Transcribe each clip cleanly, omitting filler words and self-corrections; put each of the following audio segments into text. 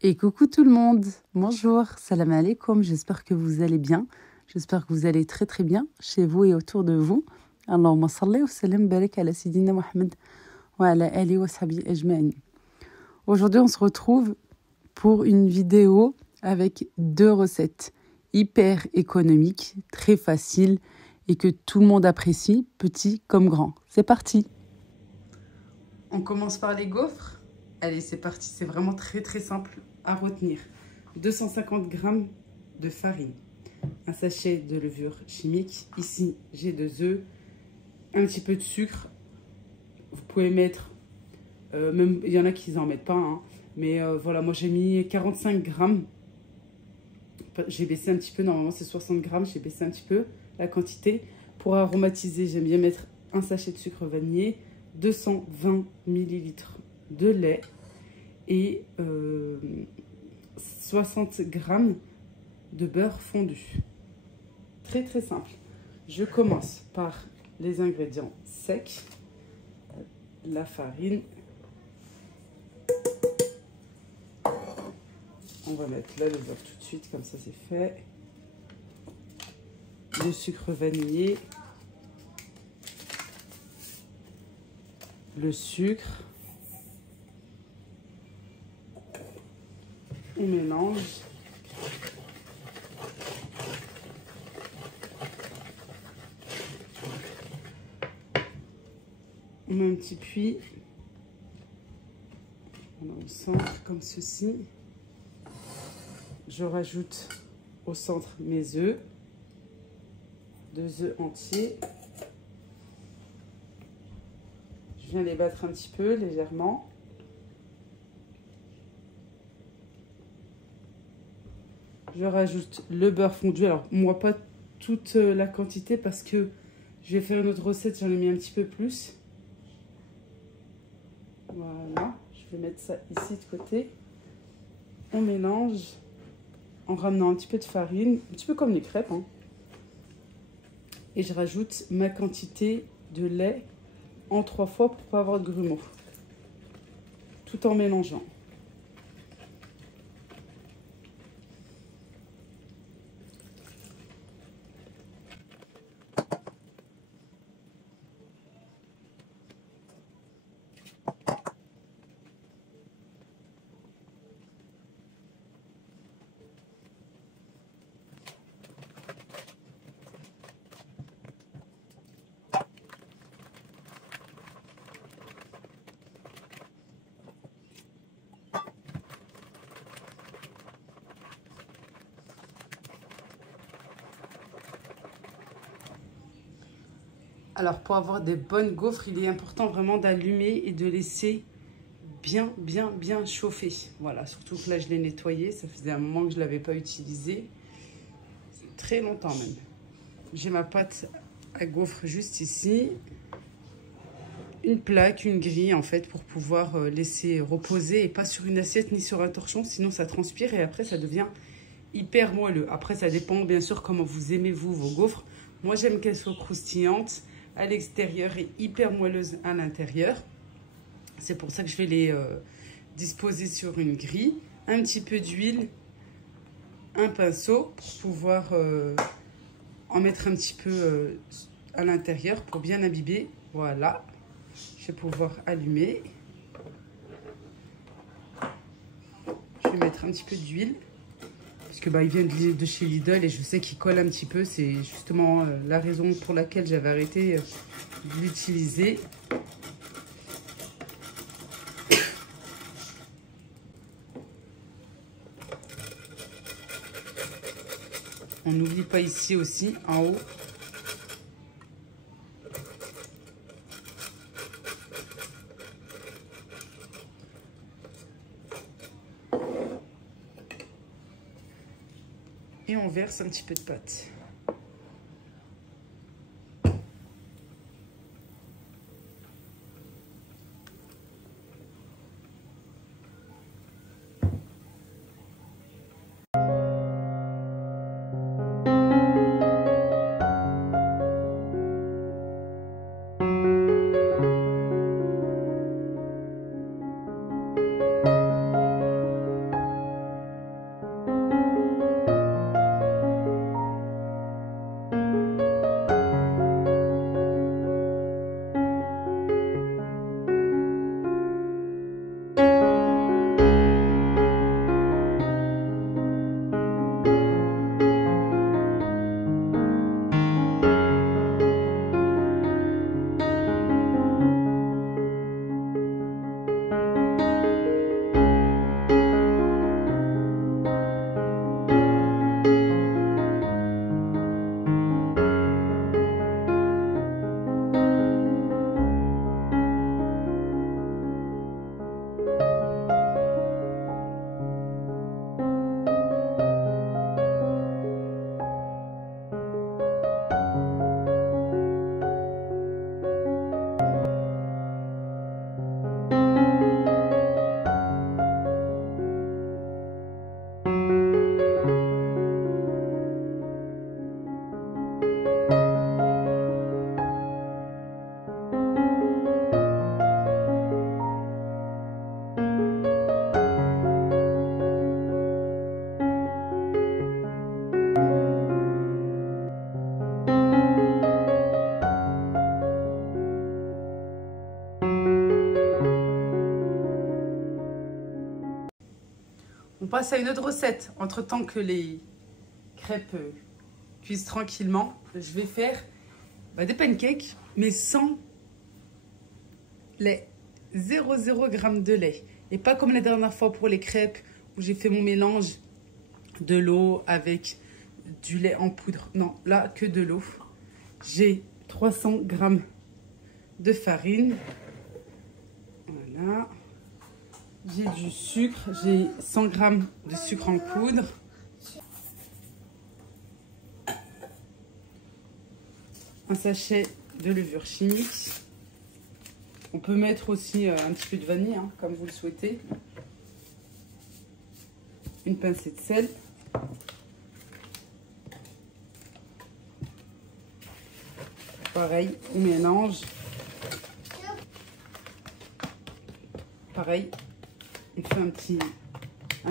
Et coucou tout le monde, bonjour, salam alaikum, j'espère que vous allez bien, j'espère que vous allez très très bien chez vous et autour de vous. Allahumma salli wa sallim barik ala Sayyidina Muhammad wa ala alihi wa sahbihi ajma'in. Aujourd'hui on se retrouve pour une vidéo avec 2 recettes hyper économiques, très faciles et que tout le monde apprécie, petit comme grand. C'est parti. On commence par les gaufres. Allez, c'est parti, c'est vraiment très très simple à retenir. 250 g de farine, un sachet de levure chimique. Ici, j'ai 2 œufs, un petit peu de sucre. Vous pouvez mettre, même il y en a qui n'en mettent pas, hein, mais voilà, moi j'ai mis 45 g. J'ai baissé un petit peu, normalement c'est 60 g, j'ai baissé un petit peu la quantité. Pour aromatiser, j'aime bien mettre un sachet de sucre vanillé, 220 ml de lait et 60 g de beurre fondu. Très très simple. Je commence par les ingrédients secs. La farine. On va mettre là le beurre tout de suite, comme ça c'est fait. Le sucre vanillé. Le sucre. On mélange. On met un petit puits. On a au centre comme ceci. Je rajoute au centre mes œufs. 2 œufs entiers. Je viens les battre un petit peu légèrement. Je rajoute le beurre fondu. Alors, moi, pas toute la quantité parce que je vais faire une autre recette. J'en ai mis un petit peu plus. Voilà. Je vais mettre ça ici de côté. On mélange en ramenant un petit peu de farine. Un petit peu comme les crêpes, hein. Et je rajoute ma quantité de lait en 3 fois pour ne pas avoir de grumeaux. Tout en mélangeant. Alors, pour avoir des bonnes gaufres, il est important vraiment d'allumer et de laisser bien chauffer. Voilà, surtout que là, je l'ai nettoyé. Ça faisait un moment que je ne l'avais pas utilisé. Très longtemps même. J'ai ma pâte à gaufres juste ici. Une plaque, une grille, en fait, pour pouvoir laisser reposer. Et pas sur une assiette ni sur un torchon, sinon ça transpire et après, ça devient hyper moelleux. Après, ça dépend bien sûr comment vous aimez, vous, vos gaufres. Moi, j'aime qu'elles soient croustillantes à l'extérieur et hyper moelleuses à l'intérieur. C'est pour ça que je vais les disposer sur une grille. Un petit peu d'huile, un pinceau pour pouvoir en mettre un petit peu à l'intérieur pour bien imbiber. Voilà. Je vais pouvoir allumer. Je vais mettre un petit peu d'huile. Parce que il vient de chez Lidl et je sais qu'il colle un petit peu. C'est justement la raison pour laquelle j'avais arrêté de l'utiliser. On n'oublie pas ici aussi, en haut. Et on verse un petit peu de pâte. On passe à une autre recette. Entre-temps que les crêpes cuisent tranquillement, je vais faire des pancakes, mais sans lait. 0,0 g de lait. Et pas comme la dernière fois pour les crêpes, où j'ai fait mon mélange de l'eau avec du lait en poudre. Non, là, que de l'eau. J'ai 300 g de farine. Voilà. J'ai du sucre. J'ai 100 g de sucre en poudre. Un sachet de levure chimique. On peut mettre aussi un petit peu de vanille, hein, comme vous le souhaitez. Une pincée de sel. Pareil, on mélange. Pareil, on fait un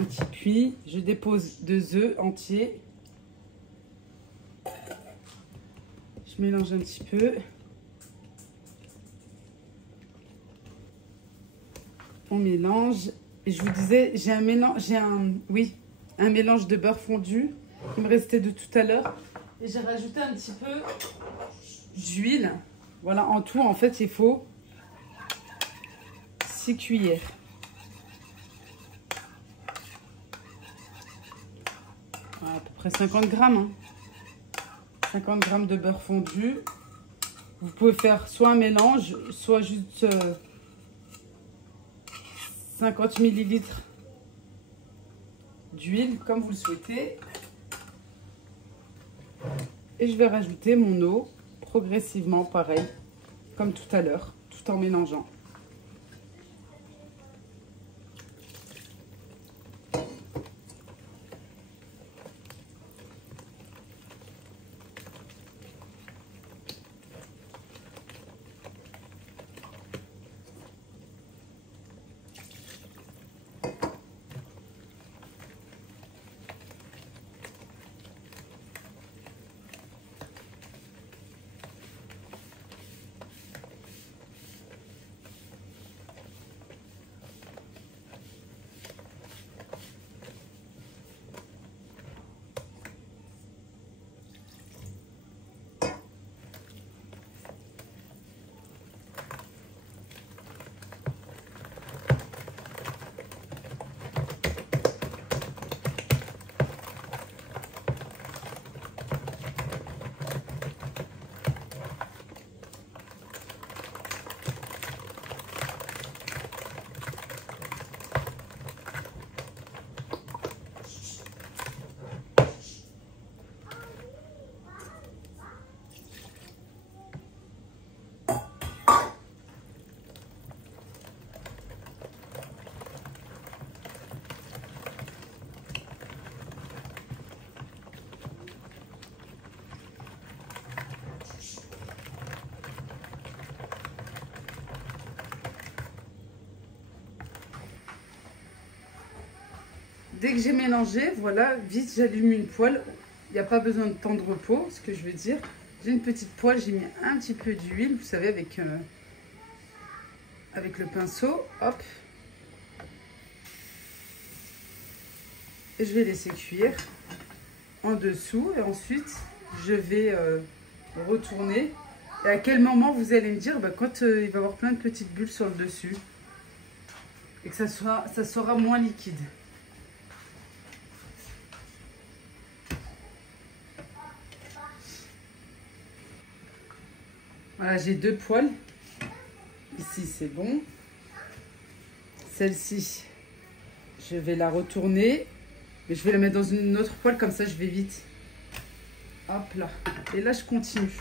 petit puits. Je dépose 2 œufs entiers. Je mélange un petit peu. On mélange. Et je vous disais, j'ai un mélange, un mélange de beurre fondu qui me restait de tout à l'heure. Et j'ai rajouté un petit peu d'huile. Voilà, en tout, en fait, il faut 6 cuillères. Voilà, à peu près 50 grammes. Hein. 50 grammes de beurre fondu. Vous pouvez faire soit un mélange, soit juste 50 ml d'huile, comme vous le souhaitez. Et je vais rajouter mon eau progressivement, pareil, comme tout à l'heure, tout en mélangeant. Dès que j'ai mélangé, voilà, vite j'allume une poêle. Il n'y a pas besoin de temps de repos, ce que je veux dire. J'ai une petite poêle, j'ai mis un petit peu d'huile, vous savez, avec le pinceau. Hop. Et je vais laisser cuire en dessous. Et ensuite, je vais retourner. Et à quel moment vous allez me dire, quand il va y avoir plein de petites bulles sur le dessus. Et que ça sera moins liquide. Voilà, j'ai 2 poêles. Ici, c'est bon. Celle-ci, je vais la retourner. Mais je vais la mettre dans une autre poêle, comme ça, je vais vite. Hop là. Et là, je continue.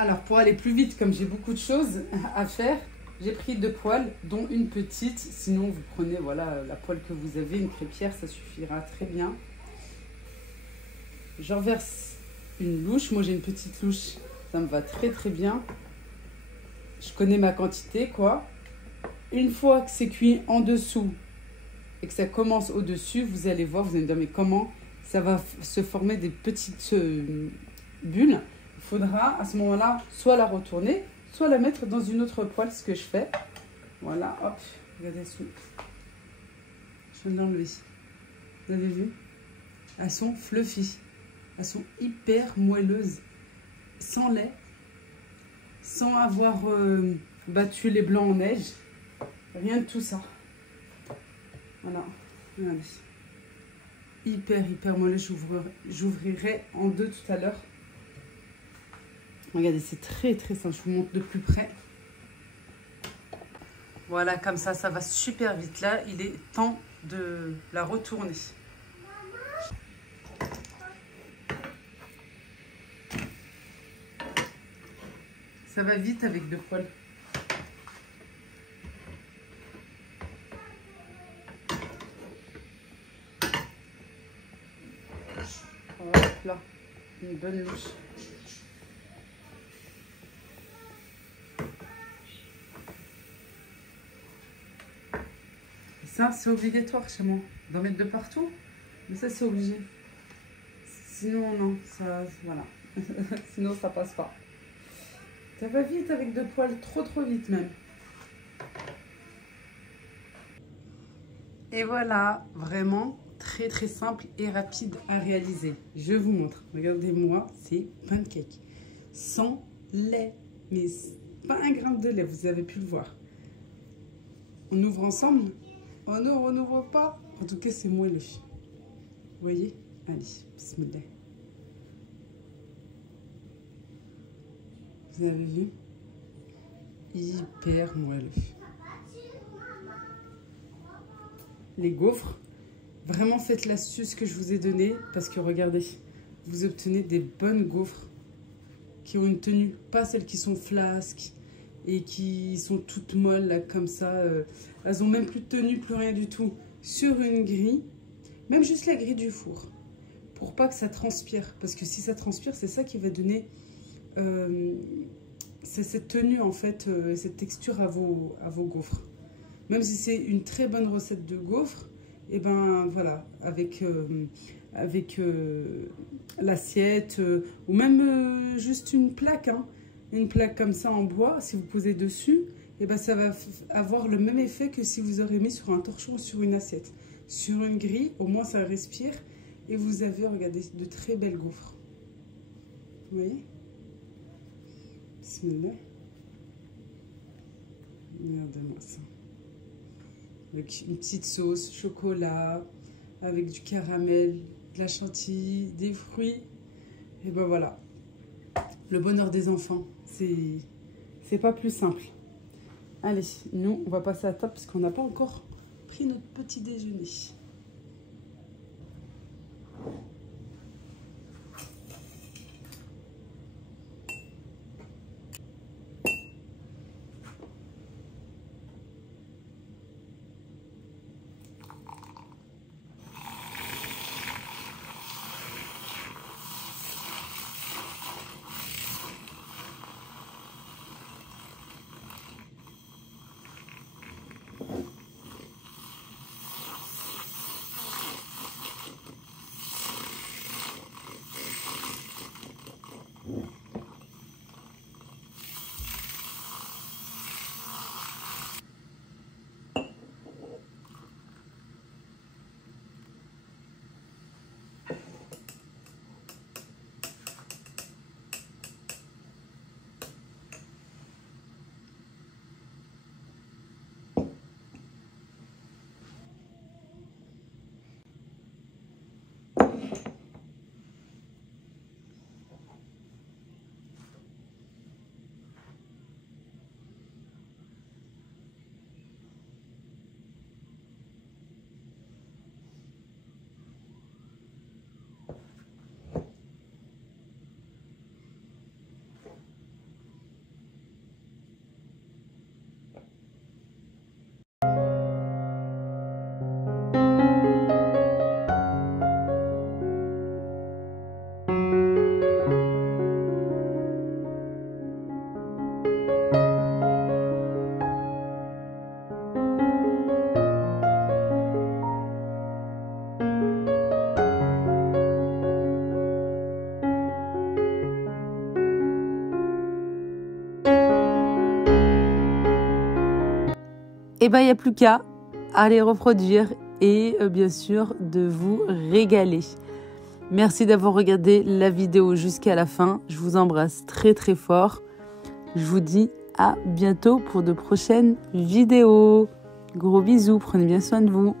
Alors, pour aller plus vite, comme j'ai beaucoup de choses à faire, j'ai pris 2 poêles, dont une petite. Sinon, vous prenez voilà, la poêle que vous avez, une crêpière, ça suffira très bien. J'en verse une louche. Moi, j'ai une petite louche, ça me va très très bien. Je connais ma quantité, quoi. Une fois que c'est cuit en dessous et que ça commence au-dessus, vous allez voir, vous allez me dire, mais comment ça va se former des petites bulles. Il faudra à ce moment-là soit la retourner, soit la mettre dans une autre poêle, ce que je fais. Voilà, hop, regardez sous. Je viens de l'enlever. Vous avez vu? Elles sont fluffy. Elles sont hyper moelleuses, sans lait, sans avoir battu les blancs en neige. Rien de tout ça. Voilà, regardez. Hyper moelleuse. J'ouvrirai en 2 tout à l'heure. Regardez, c'est très simple. Je vous montre de plus près. Voilà, comme ça va super vite. Là, il est temps de la retourner. Ça va vite avec 2 poêles. Hop là, une bonne louche. Ça, c'est obligatoire chez moi, d'en mettre de partout. Mais ça, c'est obligé. Sinon, non, ça, voilà. Sinon, ça passe pas. Ça va vite avec 2 poêles, trop vite même. Et voilà, vraiment très simple et rapide à réaliser. Je vous montre. Regardez-moi, c'est pancake. Sans lait, mais pas un grain de lait, vous avez pu le voir. On ouvre ensemble? Oh non, on n'ouvre pas. En tout cas, c'est moelleux. Vous voyez? Allez, bismillah. Vous avez vu? Hyper moelleux. Les gaufres, vraiment faites l'astuce que je vous ai donnée parce que regardez, vous obtenez des bonnes gaufres qui ont une tenue, pas celles qui sont flasques et qui sont toutes molles là, comme ça. Elles ont même plus de tenue, plus rien du tout. Sur une grille, même juste la grille du four, pour pas que ça transpire. Parce que si ça transpire, c'est ça qui va donner c'est cette tenue en fait, cette texture à vos gaufres. Même si c'est une très bonne recette de gaufres, et ben voilà, avec l'assiette ou même juste une plaque, hein, une plaque comme ça en bois, si vous posez dessus, et ben ça va avoir le même effet que si vous aurez mis sur un torchon ou sur une assiette. Sur une grille, au moins ça respire et vous avez, regardez, de très belles gaufres. Vous voyez? Bismillah. Regardez-moi ça. Avec une petite sauce, chocolat, avec du caramel, de la chantilly, des fruits. Et ben voilà. Le bonheur des enfants, c'est pas plus simple. Allez, nous, on va passer à table parce qu'on n'a pas encore pris notre petit déjeuner. Et ben, il n'y a plus qu'à les reproduire et bien sûr de vous régaler. Merci d'avoir regardé la vidéo jusqu'à la fin. Je vous embrasse très très fort. Je vous dis à bientôt pour de prochaines vidéos. Gros bisous, prenez bien soin de vous.